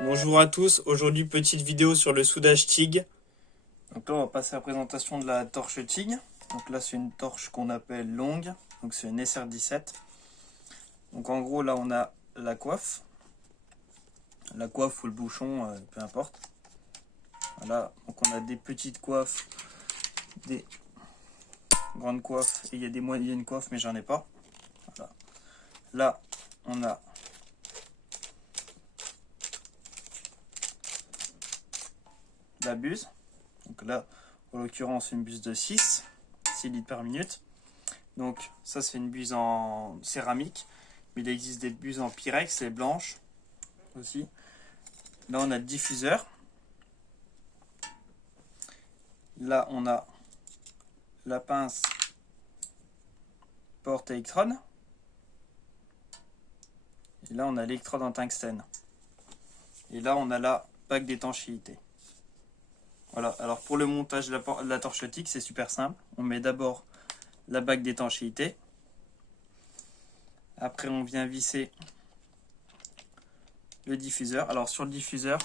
Bonjour à tous, aujourd'hui petite vidéo sur le soudage TIG. Donc là on va passer à la présentation de la torche TIG. Donc là c'est une torche qu'on appelle longue, donc c'est une SR17. Donc en gros là on a la coiffe ou le bouchon, peu importe. Voilà, donc on a des petites coiffes, des grandes coiffes et il y a des moyennes coiffes mais j'en ai pas. Voilà. Là on a la buse. Donc là, en l'occurrence, une buse de 6 litres par minute. Donc ça, c'est une buse en céramique. Mais il existe des buses en pyrex et blanches aussi. Là, on a le diffuseur. Là, on a la pince porte électrode. Et là, on a l'électrode en tungstène. Et là, on a la bague d'étanchéité. Voilà, alors pour le montage de la torche TIG, c'est super simple. On met d'abord la bague d'étanchéité. Après, on vient visser le diffuseur. Alors sur le diffuseur,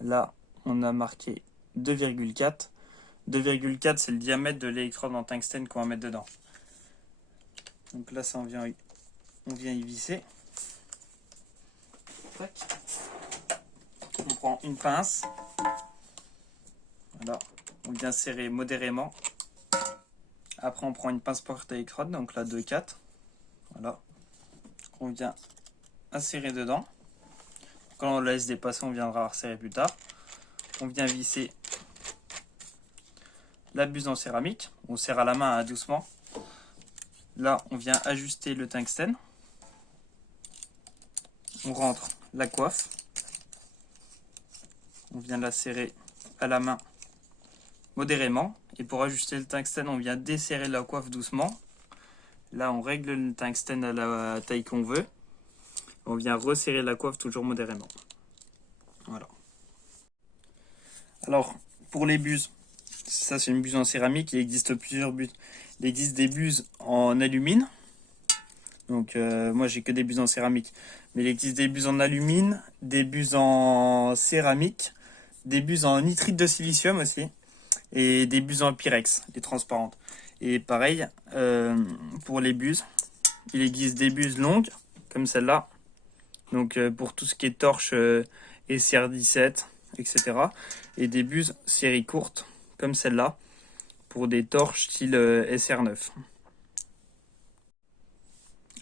là, on a marqué 2,4. 2,4, c'est le diamètre de l'électrode en tungstène qu'on va mettre dedans. Donc là, ça, on vient y visser. Tac. On prend une pince. Voilà. On vient serrer modérément. Après, on prend une pince porte-électrode, donc la 2,4. Voilà. On vient insérer dedans. Quand on la laisse dépasser, on viendra resserrer plus tard. On vient visser la buse en céramique. On serre à la main, hein, doucement. Là, on vient ajuster le tungstène. On rentre la coiffe. On vient la serrer à la main modérément. Et pour ajuster le tungstène, on vient desserrer la coiffe doucement. Là, on règle le tungstène à la taille qu'on veut. On vient resserrer la coiffe toujours modérément. Voilà. Alors, pour les buses, ça c'est une buse en céramique. Il existe plusieurs buses. Il existe des buses en alumine. Donc, moi j'ai que des buses en céramique. Mais il existe des buses en alumine, des buses en céramique, des buses en nitrite de silicium aussi. Et des buses en pyrex, les transparentes. Et pareil, pour les buses, il existe des buses longues, comme celle-là. Donc pour tout ce qui est torche SR17, etc. Et des buses série courte, comme celle-là, pour des torches style SR9.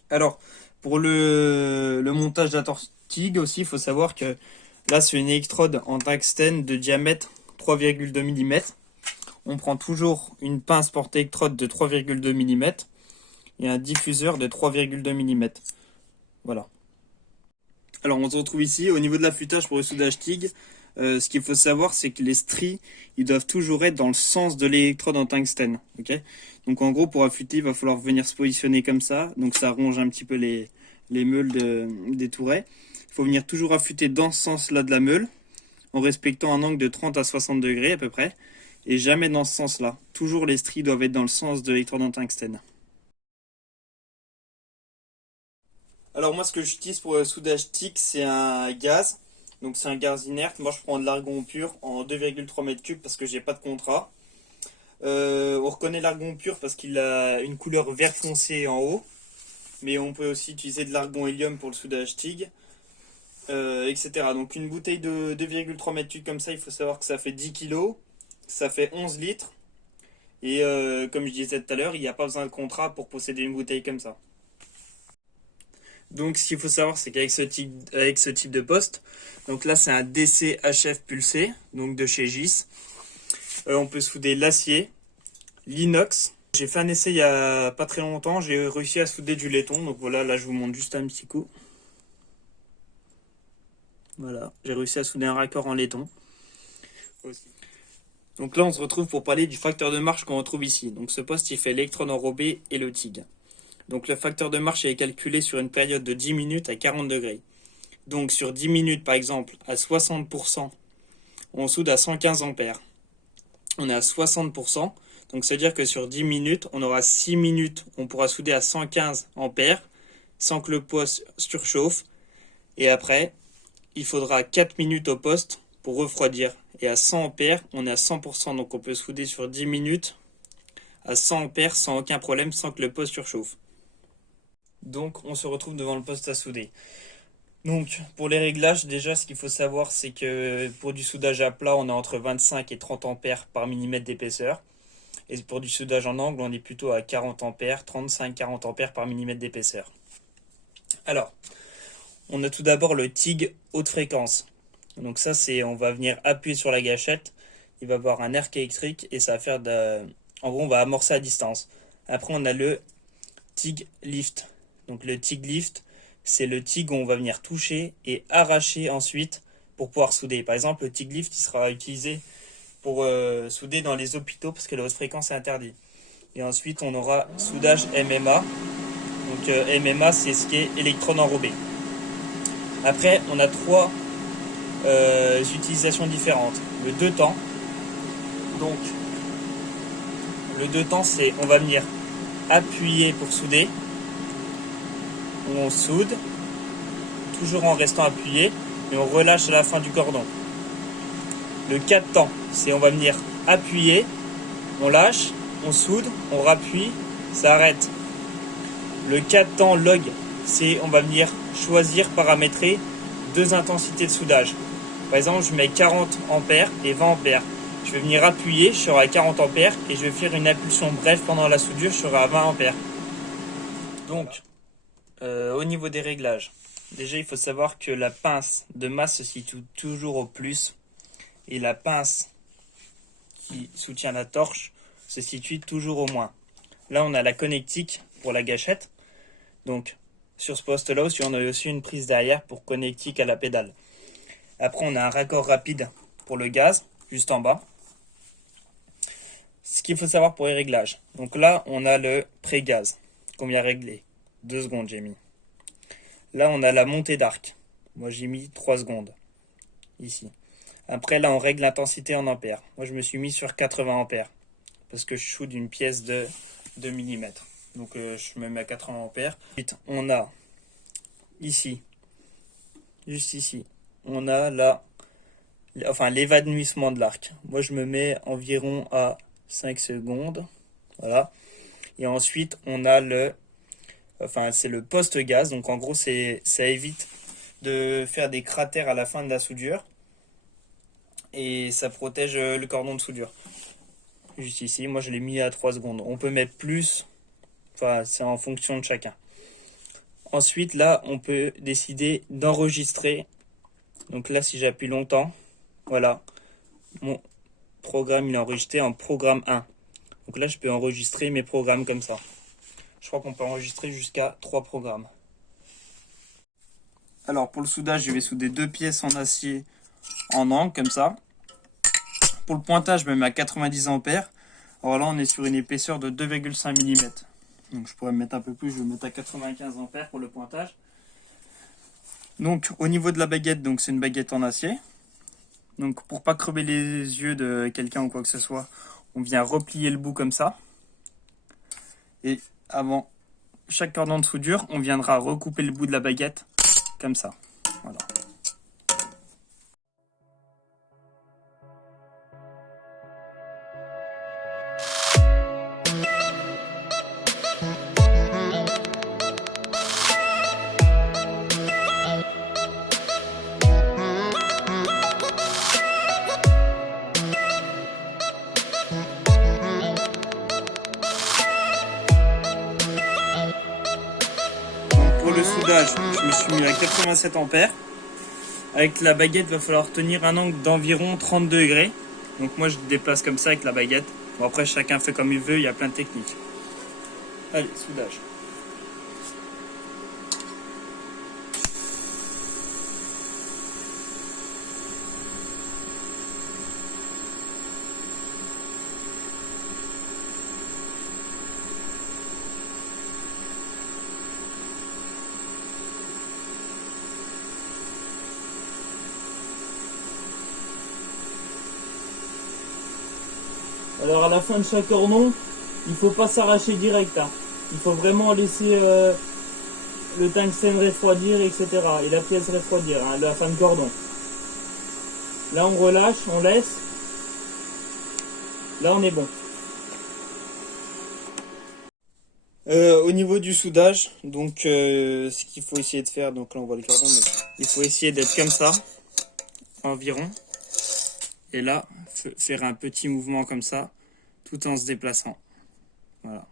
Alors, pour le montage de la torche TIG aussi, il faut savoir que là, c'est une électrode en tungstène de diamètre 3,2 mm. On prend toujours une pince porte-électrode de 3,2 mm et un diffuseur de 3,2 mm. Voilà. Alors on se retrouve ici au niveau de l'affûtage pour le soudage TIG. Ce qu'il faut savoir, c'est que les stries, ils doivent toujours être dans le sens de l'électrode en tungstène. Okay, donc en gros, pour affûter, il va falloir venir se positionner comme ça. Donc ça ronge un petit peu les meules des tourets. Il faut venir toujours affûter dans ce sens-là de la meule, en respectant un angle de 30 à 60 degrés à peu près. Et jamais dans ce sens-là. Toujours les stries doivent être dans le sens de l'électrode en tungstène. Alors moi ce que j'utilise pour le soudage TIG, c'est un gaz. Donc c'est un gaz inerte. Moi je prends de l'argon pur en 2,3 m3 parce que j'ai pas de contrat. On reconnaît l'argon pur parce qu'il a une couleur vert foncé en haut. Mais on peut aussi utiliser de l'argon hélium pour le soudage TIG, etc. Donc une bouteille de 2,3 m3 comme ça, il faut savoir que ça fait 10 kg. Ça fait 11 litres. Et comme je disais tout à l'heure, il n'y a pas besoin de contrat pour posséder une bouteille comme ça. Donc ce qu'il faut savoir, c'est qu'avec ce type de poste, donc là c'est un DC-HF pulsé, donc de chez GIS. On peut souder l'acier, l'inox. J'ai fait un essai il y a pas très longtemps, j'ai réussi à souder du laiton. Donc voilà, là je vous montre juste un petit coup. Voilà, j'ai réussi à souder un raccord en laiton aussi. Donc là on se retrouve pour parler du facteur de marche qu'on retrouve ici. Donc ce poste il fait l'électrode enrobée et le TIG. Donc le facteur de marche est calculé sur une période de 10 minutes à 40 degrés. Donc sur 10 minutes par exemple à 60%, on soude à 115 ampères. On est à 60%, donc c'est à dire que sur 10 minutes, on aura 6 minutes, on pourra souder à 115 ampères sans que le poste surchauffe. Et après, il faudra 4 minutes au poste pour refroidir. Et à 100 ampères, on est à 100%, donc on peut souder sur 10 minutes à 100 ampères sans aucun problème, sans que le poste surchauffe. Donc on se retrouve devant le poste à souder. Donc pour les réglages, déjà ce qu'il faut savoir, c'est que pour du soudage à plat, on est entre 25 et 30 ampères par millimètre d'épaisseur. Et pour du soudage en angle, on est plutôt à 40 ampères, 35-40 ampères par millimètre d'épaisseur. Alors, on a tout d'abord le TIG haute fréquence. Donc ça, on va venir appuyer sur la gâchette, il va avoir un arc électrique et ça va faire en gros, on va amorcer à distance. Après, on a le TIG lift. Donc le TIG lift, c'est le TIG où on va venir toucher et arracher ensuite pour pouvoir souder. Par exemple, le TIG lift, il sera utilisé pour souder dans les hôpitaux parce que la haute fréquence est interdite. Et ensuite, on aura soudage MMA. Donc MMA, c'est ce qui est électrode enrobée. Après, on a trois utilisations différentes. Le deux temps. Donc, le deux temps, c'est on va venir appuyer pour souder. On soude, toujours en restant appuyé, et on relâche à la fin du cordon. Le 4 temps, c'est on va venir appuyer, on lâche, on soude, on rappuie, ça arrête. Le 4 temps log, c'est on va venir choisir, paramétrer deux intensités de soudage. Par exemple, je mets 40 ampères et 20 ampères. Je vais venir appuyer, je serai à 40 ampères et je vais faire une impulsion brève pendant la soudure, je serai à 20 ampères. Donc, au niveau des réglages, déjà il faut savoir que la pince de masse se situe toujours au plus et la pince qui soutient la torche se situe toujours au moins. Là on a la connectique pour la gâchette, donc sur ce poste là aussi on a aussi une prise derrière pour connectique à la pédale. Après on a un raccord rapide pour le gaz juste en bas. Ce qu'il faut savoir pour les réglages, donc là on a le pré-gaz qu'on vient régler. 2 secondes j'ai mis. Là on a la montée d'arc. Moi j'ai mis 3 secondes. Ici. Après là on règle l'intensité en ampères. Moi je me suis mis sur 80 ampères. Parce que je soude une pièce de 2 mm. Donc je me mets à 80 ampères. Ensuite on a ici. Juste ici. On a l'évanouissement de l'arc. Moi je me mets environ à 5 secondes. Voilà. Et ensuite on a c'est le post-gaz, donc en gros ça évite de faire des cratères à la fin de la soudure et ça protège le cordon de soudure. Juste ici, moi je l'ai mis à 3 secondes. On peut mettre plus, c'est en fonction de chacun. Ensuite là on peut décider d'enregistrer. Donc là si j'appuie longtemps, voilà, mon programme il est enregistré en programme 1. Donc là je peux enregistrer mes programmes comme ça. Je crois qu'on peut enregistrer jusqu'à 3 programmes. Alors pour le soudage, je vais souder 2 pièces en acier en angle comme ça. Pour le pointage, je me mets à 90 ampères. Alors là, on est sur une épaisseur de 2,5 mm. Donc je pourrais me mettre un peu plus, je vais mettre à 95 ampères pour le pointage. Donc au niveau de la baguette, donc c'est une baguette en acier. Donc pour pas crever les yeux de quelqu'un ou quoi que ce soit, on vient replier le bout comme ça. Et avant chaque cordon de soudure, on viendra recouper le bout de la baguette comme ça. Voilà. Pour le soudage, je me suis mis à 87 ampères. Avec la baguette, il va falloir tenir un angle d'environ 30 degrés. Donc moi je déplace comme ça avec la baguette. Bon après chacun fait comme il veut, il y a plein de techniques. Allez, soudage. Alors à la fin de chaque cordon, il ne faut pas s'arracher direct. Hein. Il faut vraiment laisser le tungstène refroidir, etc. Et la pièce refroidir, hein, la fin de cordon. Là on relâche, on laisse. Là on est bon. Au niveau du soudage, donc ce qu'il faut essayer de faire, donc là on voit le cordon, mais il faut essayer d'être comme ça, environ. Et là, faire un petit mouvement comme ça, tout en se déplaçant. Voilà.